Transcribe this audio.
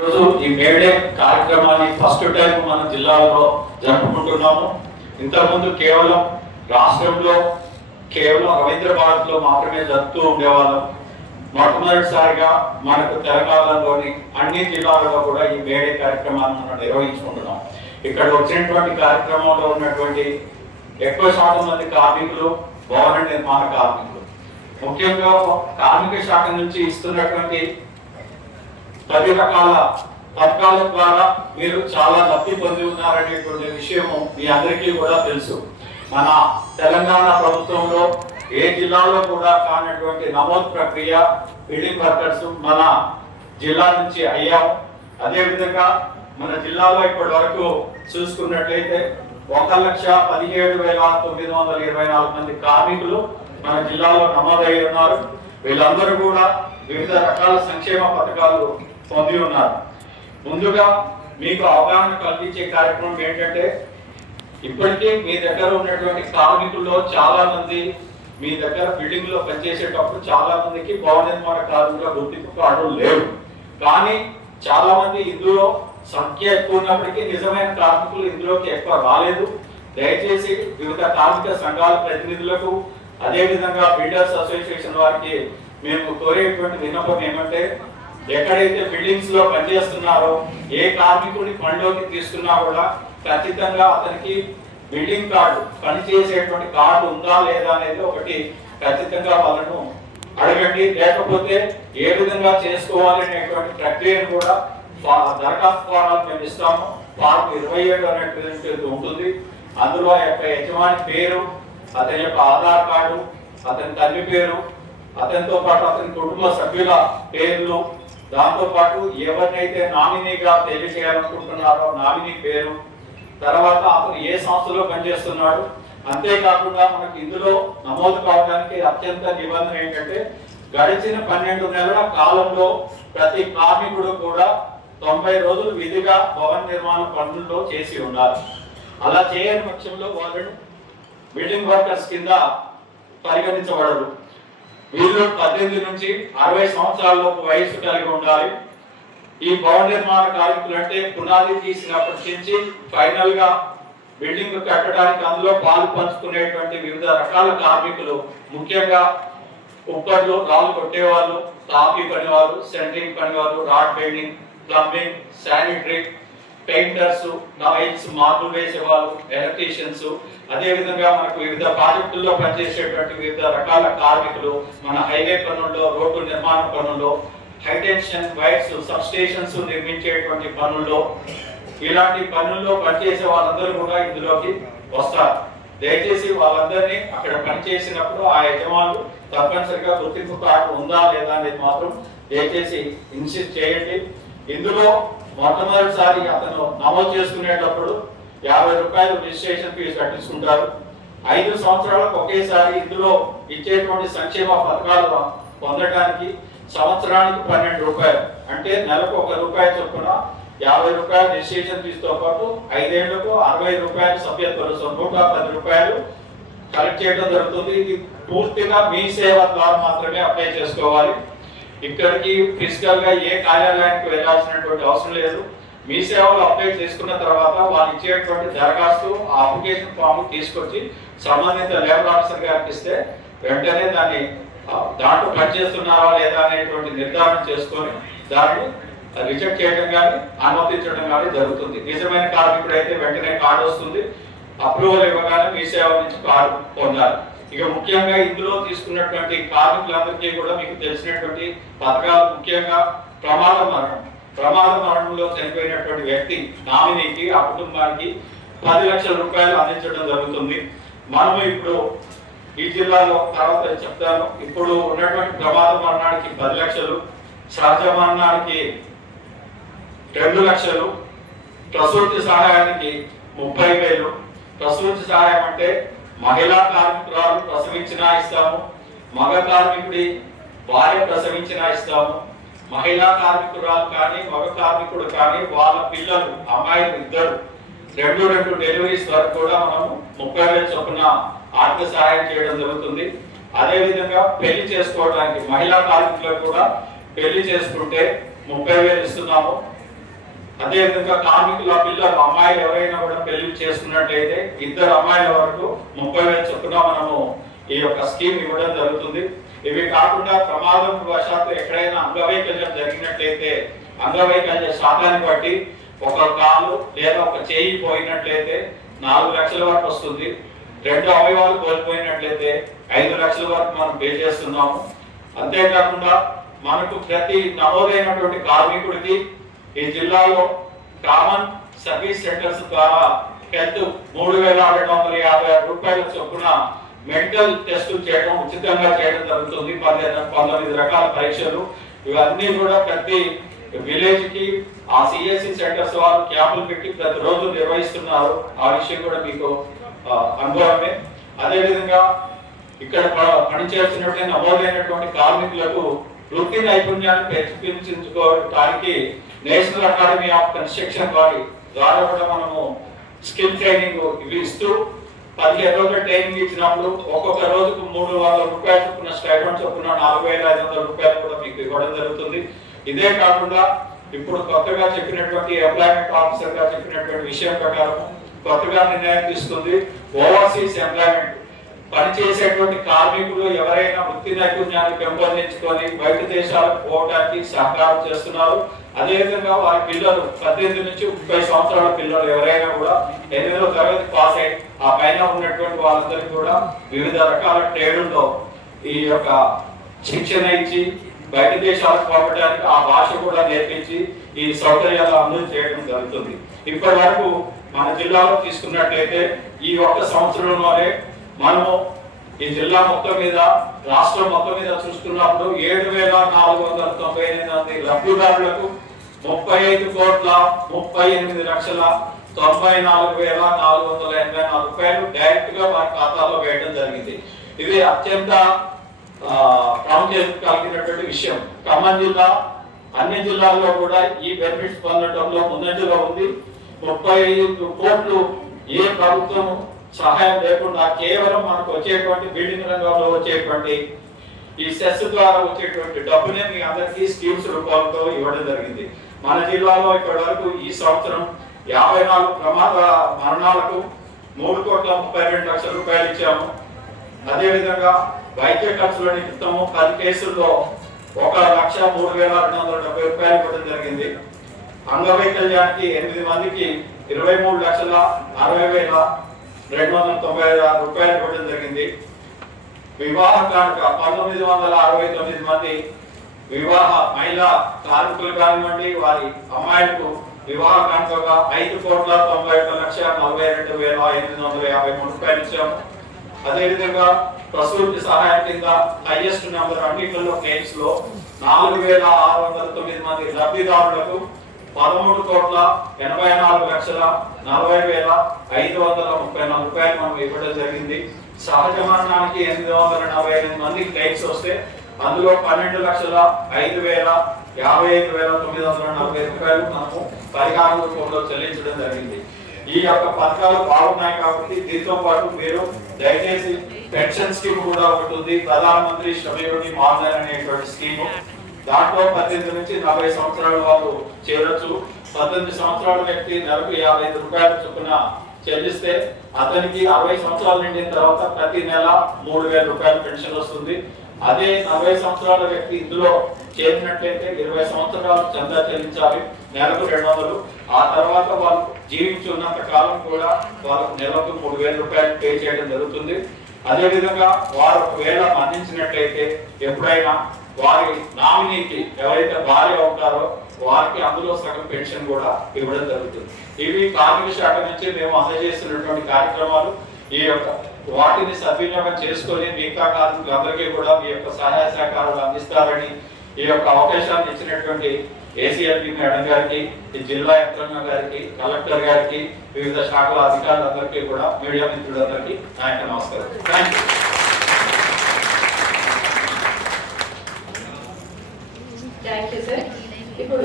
రోజు ఈ మేడే కార్యక్రమాన్ని ఫస్ట్ టైం మన జిల్లాలో జరుపుకుంటున్నాము. ఇంతకుముందు కేవలం రాష్ట్రంలో కేవలం రవీంద్ర భారత్లో మాత్రమే జరుపుతూ ఉండేవాళ్ళం. మొట్టమొదటిసారిగా మనకు తెలంగాణలోని అన్ని జిల్లాలలో కూడా ఈ మేడే కార్యక్రమాన్ని మనం నిర్వహించుకుంటున్నాం. ఇక్కడ వచ్చినటువంటి కార్యక్రమంలో ఉన్నటువంటి ఎక్కువ శాతం మంది కార్మికులు, భవన నిర్మాణ కార్మికులు, ముఖ్యంగా కార్మిక శాఖ నుంచి ఇస్తున్నటువంటి 10 రకాల పథకాల ద్వారా మీరు చాలా లబ్ధి పొంది ఉన్నారనేటువంటి విషయము మీ అందరికీ కూడా తెలుసు. మన తెలంగాణ ప్రభుత్వంలో ఏ జిల్లాలో కూడా కానటువంటి నమోదు ప్రక్రియ బిల్డింగ్ వర్కర్స్ మన జిల్లా నుంచి అయ్యాము. అదేవిధంగా మన జిల్లాలో ఇప్పటి వరకు చూసుకున్నట్లయితే 1,17,924 మంది కార్మికులు మన జిల్లాలో నమోదయ్యి ఉన్నారు. వీళ్ళందరూ కూడా వివిధ రకాల సంక్షేమ పథకాలు పొంది ఉన్నారు. ముందుగా మీకు అవగాహన కల్పించే కార్యక్రమం ఏంటంటే, ఇప్పటికీ మీ దగ్గర ఉన్నటువంటి కార్మికుల్లో చాలా మంది మీ దగ్గర బిల్డింగ్ లో పనిచేసేటప్పుడు చాలా మందికి భవన నిర్మాణ కార్మికుల గుర్తింపు కార్డులు లేవు. కానీ చాలా మంది ఇందులో సంఖ్య ఎక్కువ ఉన్నప్పటికీ నిజమైన కార్మికులు ఇందులోకి ఎక్కువ రాలేదు. దయచేసి వివిధ కార్మిక సంఘాల ప్రతినిధులకు, అదేవిధంగా బిల్డర్స్ అసోసియేషన్ వారికి మేము కోరేటువంటి విన్నపం ఏమంటే, ఎక్కడైతే బిల్డింగ్స్ లో పనిచేస్తున్నారో ఏ కార్మికుడిని పనిలోకి తీసుకున్నా కూడా ఖచ్చితంగా అతనికి బిల్డింగ్ కార్డు, పనిచేసేటువంటి కార్డు ఉందా లేదా అనేది ఒకటి ఖచ్చితంగా వాళ్ళను అడగండి. లేకపోతే ఏ విధంగా చేసుకోవాలి అనేటువంటి ప్రక్రియను కూడా దరఖాస్తు ఫారాలు మేము ఇస్తాము. ఫారం 27 అనేటువంటి ఉంటుంది. అందులో ఆ యొక్క యజమాని పేరు, అతని యొక్క ఆధార్ కార్డు, అతని తల్లి పేరు, అతనితో పాటు అతని కుటుంబ సభ్యుల పేర్లు, దాంతో పాటు ఎవరినైతే నామినీగా తెలియజేయాలనుకుంటున్నారో నామినీ పేరు, తర్వాత అతను ఏ సంస్థలో పనిచేస్తున్నాడు. అంతేకాకుండా మనకి ఇందులో నమోదు కావడానికి అత్యంత నిబంధన ఏంటంటే, గడిచిన 12 నెలల కాలంలో ప్రతి కార్మికుడు కూడా 90 రోజులు విధిగా భవన నిర్మాణ పనుల్లో చేసి ఉండాలి. అలా చేయని పక్షంలో వాళ్ళను బిల్డింగ్ వర్కర్స్ కింద పరిగణించబడరు. వీళ్ళు 18 నుంచి 60 సంవత్సరాలలోపు వయసు కలిగి ఉండాలి. ఈ భవన నిర్మాణ కార్మికులు అంటే పునాది తీసినప్పటి నుంచి ఫైనల్ గా బిల్డింగ్ కట్టడానికి అందులో పాలు పంచుకునేటువంటి వివిధ రకాల కార్మికులు, ముఖ్యంగా ఉప్పర్లు, రాళ్ళు కొట్టేవాళ్ళు, తాపీ పనివాళ్ళు, సెంట్రింగ్ పనివాళ్ళు, రాడ్ బెల్డింగ్, plumbing, sanitary, painters, nails, marble వేసేవాళ్ళు, ఎలక్ట్రీషియన్స్, అదేవిధంగా మనకు వివిధ ప్రాజెక్టుల్లో పనిచేసేటువంటి వివిధ రకాల కార్మికులు, మన హైవే పనుల్లో, రోడ్డు నిర్మాణ పనుల్లో, హైటెన్షన్ వైర్స్, సబ్ స్టేషన్స్ నిర్మించేటువంటి పనుల్లో, ఇలాంటి పనుల్లో పనిచేసే వాళ్ళందరూ కూడా ఇందులోకి వస్తారు. దయచేసి వాళ్ళందరినీ అక్కడ పనిచేసినప్పుడు ఆ యజమానులు తప్పనిసరిగా గుర్తింపు కార్డు ఉందా లేదా అనేది మాత్రం దయచేసి ఇన్సిస్ట్ చేయండి. ఇందులో మొట్టమొదటిసారి అతను నమోదు చేసుకునేటప్పుడు 50 రూపాయలు రిజిస్ట్రేషన్ ఫీజు కట్టించుకుంటారు. 5 సంవత్సరాలకు ఒకేసారి ఇందులో ఇచ్చేటువంటి సంక్షేమ పథకాలు పొందడానికి సంవత్సరానికి 12 రూపాయలు, అంటే నెలకు 1 రూపాయి చొప్పున 50 రూపాయలు రిజిస్ట్రేషన్ ఫీజుతో పాటు 5 ఏళ్లకు 60 రూపాయలు సభ్యత్వ రుసుము, 110 రూపాయలు కలెక్ట్ చేయడం జరుగుతుంది. ఇది పూర్తిగా మీ సేవ ద్వారా మాత్రమే అప్లై చేసుకోవాలి. ఇక్కడికి ఫిజికల్ గా ఏ కార్యాలయానికి వెళ్ళాల్సినటువంటి అవసరం లేదు. మీ సేవలు అప్లై చేసుకున్న తర్వాత వాళ్ళు ఇచ్చేటువంటి దరఖాస్తు, ఆ అప్లికేషన్ ఫామ్ తీసుకొచ్చి సంబంధిత లేబర్ ఆఫీసర్ గారికి ఇస్తే వెంటనే దాన్ని దాంట్లో పనిచేస్తున్నారా లేదా అనేటువంటి నిర్ధారణ చేసుకొని దాన్ని రిజెక్ట్ చేయడం కానీ అనుమతించడం కానీ జరుగుతుంది. నిజమైన కార్మికుడు అయితే వెంటనే కార్డు వస్తుంది. అప్రూవల్ ఇవ్వగానే మీ సేవ నుంచి కార్డు పొందాలి. ఇక ముఖ్యంగా ఇందులో తీసుకున్నటువంటి కార్మికులందరికీ కూడా మీకు తెలిసినటువంటి పథకాలు, ముఖ్యంగా ప్రమాద మరణంలో చనిపోయినటువంటి వ్యక్తి నామినీకి, ఆ కుటుంబానికి 10 లక్షల రూపాయలు అందించడం జరుగుతుంది. మనము ఇప్పుడు ఈ జిల్లాలో తర్వాత చెప్తాను. ఇప్పుడు ఉన్నటువంటి ప్రమాద మరణానికి 10 లక్షలు, సహజ మరణానికి 2 లక్షలు, ప్రసూతి సహాయానికి 30,000. ప్రసూతి సహాయం అంటే మహిళా కార్మికురాలు ప్రసవించినా ఇస్తాము, మగ కార్మికుడి భార్య ప్రసవించినా ఇస్తాము. మహిళా కార్మికురాలు కానీ మగ కార్మికుడు కానీ వాళ్ళ పిల్లలు, అమ్మాయిలు ఇద్దరు 2 డెలివరీస్ వరకు కూడా మనము 30,000 చొప్పున ఆర్థిక సహాయం చేయడం జరుగుతుంది. అదేవిధంగా పెళ్లి చేసుకోవడానికి మహిళా కార్మికులకు కూడా పెళ్లి చేసుకుంటే 30,000 ఇస్తున్నాము. అదేవిధంగా కార్మికుల పిల్లలు అమ్మాయిలు ఎవరైనా కూడా పెళ్లి చేసుకున్నట్లయితే 2 అమ్మాయిల వరకు 30,000 చొప్పున మనము ఈ యొక్క స్కీమ్ ఇవ్వడం జరుగుతుంది. ఇవి కాకుండా ప్రమాదం వశాత్తు ఎక్కడైనా అంగవైకల్యం జరిగినట్లయితే అంగవైకల్య శాతాన్ని బట్టి ఒక కాలు లేదా ఒక చేయి పోయినట్లయితే 4 లక్షల వరకు వస్తుంది. 2 అవయవాలు కోల్పోయినట్లయితే 5 లక్షల వరకు మనం పే చేస్తున్నాము. అంతేకాకుండా మనకు ప్రతి నమోదైనటువంటి కార్మికుడికి ఈ జిల్లాలో కామన్ సర్వీస్ సెంటర్స్ ద్వారా హెల్త్ 3,256 రూపాయల చొప్పున మెంటల్ టెస్టులు చేయడం ఉచితంగా చేయడం జరుగుతుంది. 19 రకాల పరీక్షలు ఇవన్నీ కూడా ప్రతి విలేజ్ కి ఆ సిఎస్సి సెంటర్స్ వారు క్యాంపులు పెట్టి ప్రతిరోజు నిర్వహిస్తున్నారు. ఆ విషయం కూడా మీకు అనుభవమే. అదేవిధంగా ఇక్కడ పనిచేస్తున్నటువంటి నమోదైనటువంటి కార్మికులకు వృత్తి నైపుణ్యాన్ని పెంచుకోవడానికి నేషనల్ అకాడమీ ఆఫ్ కన్స్ట్రక్షన్ వారి ద్వారా కూడా మనము స్కిల్ ట్రైనింగ్ ఇవి ఇస్తూ 15 రోజుల ట్రైనింగ్ ఇచ్చినప్పుడు ఒక్కొక్క రోజుకు 300 రూపాయల చొప్పున స్టైఫండ్ చొప్పున 4,500 రూపాయలు కూడా మీకు ఇవ్వడం జరుగుతుంది. ఇదే కాకుండా ఇప్పుడు కొత్తగా చెప్పినటువంటి ఎంప్లాయ్మెంట్ ఆఫీసర్ గా చెప్పినటువంటి విషయం ప్రకారం కొత్తగా నిర్ణయం తీసుకుంది. ఓవర్సీస్ ఎంప్లాయ్మెంట్ పనిచేసేటువంటి కార్మికులు ఎవరైనా వృత్తి నైపుణ్యాన్ని పెంపొందించుకొని బయట దేశాలకు పోవడానికి సహకారం చేస్తున్నారు. అదేవిధంగా వారి పిల్లలు 18 నుంచి 30 సంవత్సరాల పిల్లలు ఎవరైనా కూడా 8వ తరగతి పాస్ అయి ఆ పైన ఉన్నటువంటి వాళ్ళందరికీ కూడా వివిధ రకాల ట్రేడుల్లో ఈ యొక్క శిక్షణ ఇచ్చి బయట దేశాలకు పంపడానికి ఆ భాష కూడా నేర్పించి ఈ సౌకర్యాలు అమలు చేయడం జరుగుతుంది. ఇప్పటి వరకు మన జిల్లాలో తీసుకున్నట్లయితే ఈ ఒక్క సంవత్సరంలోనే మనము ఈ జిల్లా మొత్తం మీద రాష్ట్రం మొత్తం మీద చూస్తున్నప్పుడు 7,498 మంది లబ్ధిదారులకు 35,38,94,484 రూపాయలు డైరెక్ట్ గా వారి ఖాతాలో వేయడం జరిగింది. ఇది అత్యంత ప్రాముఖ్యత కలిగినటువంటి విషయం. ఖమ్మం జిల్లా అన్ని జిల్లాల్లో కూడా ఈ బెనిఫిట్స్ పొందడంలో ముందంజలో ఉంది. 35 కోట్లు ఏ ప్రభుత్వం సహాయం లేకుండా కేవలం మనకు వచ్చేటువంటి బిల్డింగ్ రంగంలో వచ్చేటువంటి ఈ సెస్ ద్వారా వచ్చేటువంటి డబ్బునే మీ అందరికీ స్కీమ్స్ రూపంలో ఇవ్వడం జరిగింది. మన జిల్లాలో ఇప్పటి వరకు ఈ సంవత్సరం 54 ప్రమాద మరణాలకు 3,32,00,000 రూపాయలు ఇచ్చాము. అదేవిధంగా వైద్య ఖర్చుల నిమిత్తము 10 కేసుల్లో 1,03,270 రూపాయలు ఇవ్వడం జరిగింది. అంగవైకల్యానికి 8 మందికి 23,60,296 రూపాయలు ఇవ్వడం జరిగింది. వివాహ కానుక 1969 మంది వివాహ మహిళా కార్మికులు కానివ్వండి వారి అమ్మాయిలకు వివాహ కానుకగా 5,91,42,853 రూపాయలు ఇచ్చాము. అదేవిధంగా ప్రసూతి సహాయం కింద హైయెస్ట్ నెంబర్ అన్నింటిలో క్లెయిమ్స్ లో 4,609 మంది లబ్ధిదారులకు 13,84,40,534 రూపాయలు మనం ఇవ్వడం జరిగింది. సహజ మరణానికి 848 మంది క్లెయిమ్స్ వస్తే అందులో 12,05,55,940 రూపాయలు మనము పరిహారం రూపంలో చెల్లించడం జరిగింది. ఈ యొక్క పథకాలు బాగున్నాయి కాబట్టి దీంతో పాటు మీరు దయచేసి పెన్షన్ స్కీమ్ కూడా ఒకటి ఉంది. ప్రధానమంత్రి శ్రమయోగి మాన్ధన్ అనేటువంటి స్కీము. దాంట్లో 18 నుంచి 40 సంవత్సరాల వాళ్ళు చేరొచ్చు. 18 సంవత్సరాల వ్యక్తి నెలకు 55 రూపాయల చొప్పున చెల్లిస్తే అతనికి 60 సంవత్సరాలు నిండిన తర్వాత ప్రతి నెల 3,000 రూపాయల పెన్షన్ వస్తుంది. అదే 40 సంవత్సరాల వ్యక్తి ఇందులో చేరినట్లయితే 20 సంవత్సరాలు చందా చెల్లించాలి, నెలకు 200. ఆ తర్వాత వాళ్ళు జీవించున్నంత కాలం కూడా వాళ్ళకు నెలకు 3,000 రూపాయలు పే చేయడం జరుగుతుంది. అదేవిధంగా వారు ఒకవేళ మరణించినట్లయితే ఎప్పుడైనా వారి నామినీకి ఎవరైతే భార్య ఉంటారో వారికి అందులో సగం పెన్షన్ కూడా ఇవ్వడం జరుగుతుంది. ఇవి కార్మిక శాఖ నుంచి మేము అమలు చేస్తున్నటువంటి కార్యక్రమాలు. ఈ యొక్క వాటిని సద్వినియోగం చేసుకొని మిగతా కార్మికులందరికీ కూడా మీ యొక్క సహాయ సహకారాలు అందిస్తారని ఈ యొక్క అవకాశాన్ని ఇచ్చినటువంటి ఏసీఎల్పీ మేడం గారికి, ఈ జిల్లా యంత్రాంగం గారికి, కలెక్టర్ గారికి, వివిధ శాఖల అధికారులందరికీ కూడా మీడియా మిత్రులందరికీ నా యొక్క నమస్కారం. Thank you.